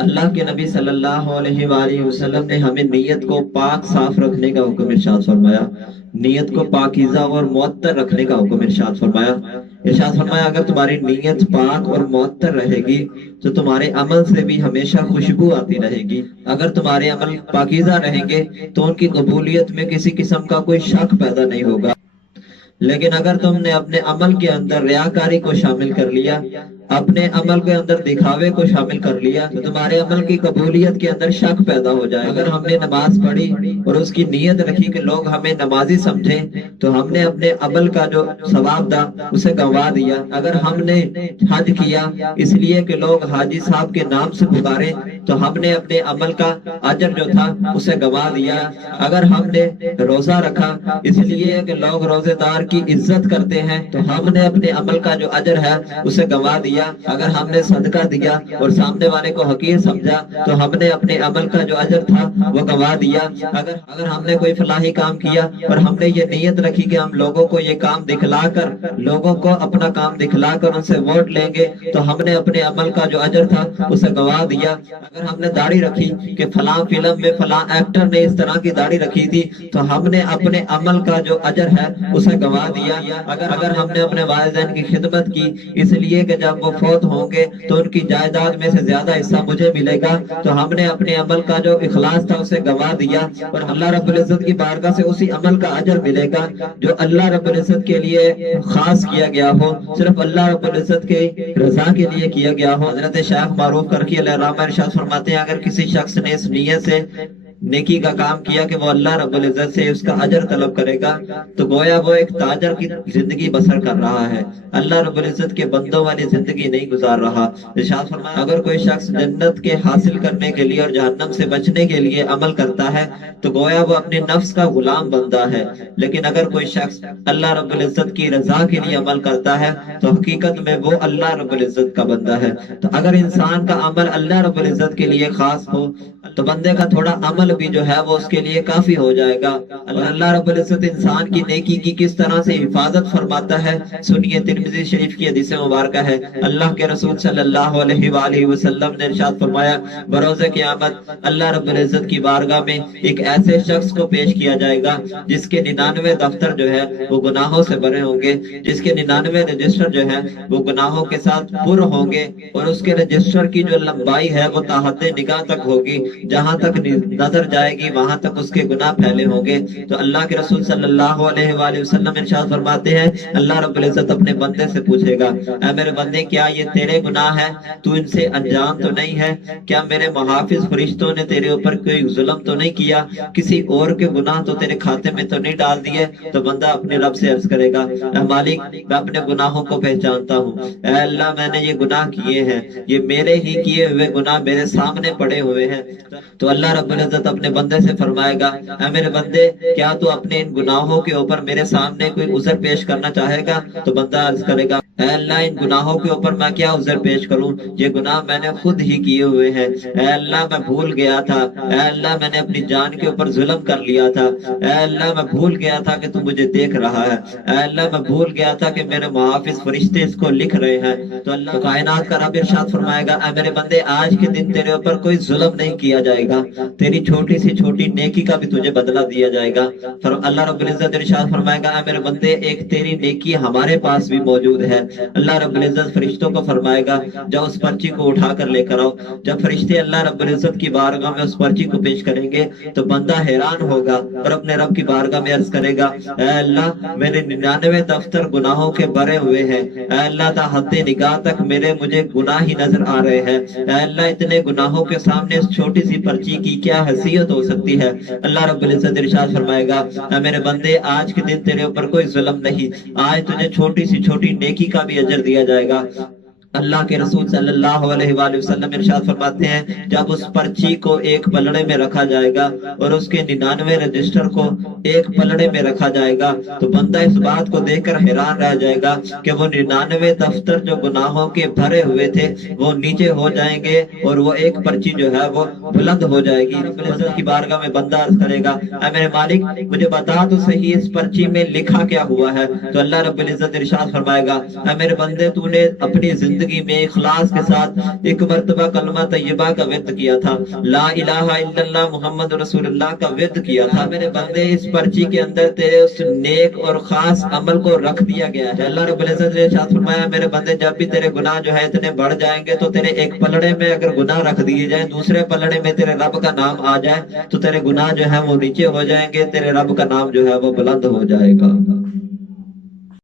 اللہ کے نبی صلی اللہ علیہ وآلہ وسلم نے ہمیں نیت کو پاک صاف رکھنے کا حکم ارشاد فرمایا، نیت کو پاکیزہ اور معطر رکھنے کا حکم ارشاد فرمایا۔ ارشاد فرمایا اگر تمہاری نیت پاک اور معطر رہے گی تو تمہارے عمل سے بھی ہمیشہ خوشبو آتی رہے گی۔ اگر تمہارے عمل پاکیزہ رہیں گے تو ان کی قبولیت میں کسی قسم کا کوئی شک پیدا نہیں ہوگا۔ لیکن اگر تم نے اپنے عمل کے اندر ریاکاری کو شامل کر لیا، اپنے عمل کے اندر دکھاوے کو شامل کر لیا، تو تمہارے عمل کی قبولیت کے اندر شک پیدا ہو جائے۔ اگر ہم نے نماز پڑھی اور اس کی نیت رکھی کہ لوگ ہمیں نمازی سمجھیں، تو ہم نے اپنے عمل کا جو ثواب تھا اسے گنوا دیا۔ اگر ہم نے حج کیا اس لیے کہ لوگ حاجی صاحب کے نام سے پکاریں، تو ہم نے اپنے عمل کا اجر جو تھا اسے گنوا دیا۔ اگر ہم نے روزہ رکھا اس لیے کہ لوگ روزے دار کی عزت کرتے ہیں، تو ہم نے اپنے عمل کا جو اجر ہے اسے گنوا دیا۔ اگر ہم نے صدقہ دیا اور سامنے والے کو حقیر سمجھا، تو ہم نے اپنے عمل کا جو اجر تھا وہ گنوا دیا۔ اگر ہم نے کوئی فلاحی کام کیا اور ہم نے یہ نیت رکھی کہ ہم لوگوں کو یہ کام دکھلا کر، لوگوں کو اپنا کام دکھلا کر ان سے ووٹ لیں گے، تو ہم نے اپنے عمل کا جو اجر تھا اسے گنوا دیا۔ اگر ہم نے داڑھی رکھی کہ فلاں فلم میں فلاں ایکٹر نے اس طرح کی داڑھی رکھی تھی، تو ہم نے اپنے عمل کا جو اجر ہے اسے گنوا دیا۔ اگر ہم نے اپنے والدین کی خدمت کی اس لیے کہ جب وہ فوت ہوں گے تو ان کی جائیداد میں سے زیادہ حصہ مجھے ملے گا، تو ہم نے اپنے عمل کا جو اخلاص تھا اسے گنوا دیا، اور اللہ رب العزت کی بارگاہ سے اسی عمل کا اجر ملے گا جو اللہ رب العزت کے لیے خاص کیا گیا ہو، صرف اللہ رب العزت کے رضا کے لیے کیا گیا ہو۔ حضرت شیخ معروف کرکی علیہ الرحمہ ارشاد فرماتے ہیں اگر کسی شخص نے اس نیت سے نیکی کا کام کیا کہ وہ اللہ رب العزت سے اس کا اجر طلب کرے گا، تو گویا وہ ایک تاجر کی زندگی بسر کر رہا ہے، اللہ رب العزت کے بندوں والی زندگی نہیں گزار رہا۔ ارشاد فرمایا اگر کوئی شخص جنت کے حاصل کرنے کے لیے اور جہنم سے بچنے کے لیے عمل کرتا ہے تو گویا وہ اپنے نفس کا غلام بندہ ہے، لیکن اگر کوئی شخص اللہ رب العزت کی رضا کے لیے عمل کرتا ہے تو حقیقت میں وہ اللہ رب العزت کا بندہ ہے۔ تو اگر انسان کا عمل اللہ رب العزت کے لیے خاص ہو تو بندے کا تھوڑا عمل بھی جو ہے وہ اس کے لیے کافی ہو جائے گا۔ اللہ رب العزت انسان کی نیکی کی کس طرح سے حفاظت فرماتا ہے سنیے، ترمذی شریف کی حدیث مبارکہ ہے، اللہ کے رسول صلی اللہ علیہ وآلہ وسلم نے ارشاد فرمایا بروز قیامت اللہ رب العزت کی بارگاہ میں ایک ایسے شخص کو پیش کیا جائے گا جس کے 99 دفتر جو ہے وہ گناہوں سے بھرے ہوں گے، جس کے 99 رجسٹر جو ہے وہ گناہوں کے ساتھ پر ہوں گے، اور اس کے رجسٹر کی جو لمبائی ہے وہ تاحد نگاہ تک ہوگی، جہاں تک نظر جائے گی وہاں تک اس کے گناہ پھیلے ہوں گے۔ تو اللہ کے رسول صلی اللہ علیہ وآلہ وسلم ارشاد فرماتے ہیں اللہ رب العزت اپنے بندے سے پوچھے گا اے میرے بندے کیا یہ تیرے گناہ ہے؟ تو ان سے انجام تو نہیں ہے؟ کیا میرے محافظ فرشتوں نے تیرے اوپر کوئی ظلم تو نہیں کیا؟ کسی اور کے گناہ تو تیرے کھاتے میں تو نہیں ڈال دیے؟ تو بندہ اپنے رب سے عرض کرے گا اے مالک میں اپنے گناہوں کو پہچانتا ہوں، اے اللہ میں نے یہ گناہ کیے ہیں، یہ میرے ہی کیے ہوئے گناہ میرے سامنے پڑے ہوئے ہیں۔ تو اللہ رب العزت اپنے بندے سے فرمائے گا اے میرے بندے کیا تو اپنے ان گناہوں کے اوپر میرے سامنے کوئی عذر پیش کرنا چاہے گا؟ تو بندہ عرض کرے گا اے اللہ ان گناہوں کے اوپر میں کیا عذر پیش کروں، یہ گناہ میں نے خود ہی کیے ہوئے ہیں، اے اللہ میں بھول گیا تھا، اے اللہ میں نے اپنی جان کے اوپر ظلم کر لیا تھا، اے اللہ میں بھول گیا تھا کہ تو مجھے دیکھ رہا ہے، اے اللہ میں بھول گیا تھا کہ میرے محافظ فرشتے اس کو لکھ رہے ہیں۔ تو اللہ کائنات کا رب ارشاد فرمائے گا اے میرے بندے آج کے دن تیرے اوپر کوئی ظلم نہیں کیا جائے گا، تیری چھوٹی سی چھوٹی نیکی کا بھی تجھے بدلہ دیا جائے گا۔ اللہ رب العزت ارشاد فرمائے گا اے میرے بندے ایک تیری نیکی ہمارے پاس بھی موجود ہے۔ اللہ رب العزت فرشتوں کو فرمائے گا جب اس پرچی کو اٹھا کر لے کر آؤ۔ جب فرشتے اللہ رب العزت کی بارگاہ میں اس پرچی کو پیش کریں گے تو بندہ حیران ہوگا اور اپنے رب کی بارگاہ میں عرض کرے گا اے اللہ میرے 99 دفتر گناہوں کے بھرے ہوئے ہیں، اے اللہ تا حد نگاہ تک مجھے گناہ ہی نظر آ رہے ہیں، اے اللہ اتنے گناہوں کے سامنے اس چھوٹی سی پرچی کی کیا حیثیت ہو سکتی ہے؟ اللہ رب العزت ارشاد فرمائے گا اے میرے بندے آج کے دن تیرے اوپر کوئی ظلم نہیں، آج تجھے چھوٹی سی چھوٹی نیکی کا بھی اجر دیا جائے گا۔ اللہ کے رسول صلی اللہ علیہ وآلہ وسلم ارشاد فرماتے ہیں جب اس پرچی کو ایک پلڑے میں رکھا جائے گا اور اس کے 99 رجسٹر کو ایک پلڑے میں رکھا جائے گا تو بندہ اس بات کو دیکھ کر حیران رہ جائے گا کہ وہ 99 دفتر جو گناہوں کے بھرے ہوئے تھے وہ نیچے ہو جائیں گے اور وہ ایک پرچی جو ہے وہ بلند ہو جائے گی۔ رب العزت کی بارگاہ میں بندہ عرض کرے گا اے میرے مالک مجھے بتا تو صحیح اس پرچی میں لکھا کیا ہوا ہے؟ تو اللہ رب العزت ارشاد فرمائے گا اے میرے بندے تو نے اپنی زندگی زندگی میں اخلاص کے ساتھ ایک مرتبہ کلمہ طیبہ کا ورد کیا تھا، لا الہ الا اللہ محمد رسول اللہ کا ورد کیا تھا، میرے بندے اس پرچی کے اندر تیرے اس نیک اور خاص عمل کو رکھ دیا گیا ہے۔ اللہ رب العزت نے ارشاد فرمایا میرے بندے جب بھی تیرے گناہ جو ہے اتنے بڑھ جائیں گے تو تیرے ایک پلڑے میں اگر گناہ رکھ دیے جائیں، دوسرے پلڑے میں تیرے رب کا نام آ جائے تو تیرے گناہ جو ہے وہ نیچے ہو جائیں گے، تیرے رب کا نام جو ہے وہ بلند ہو جائے گا۔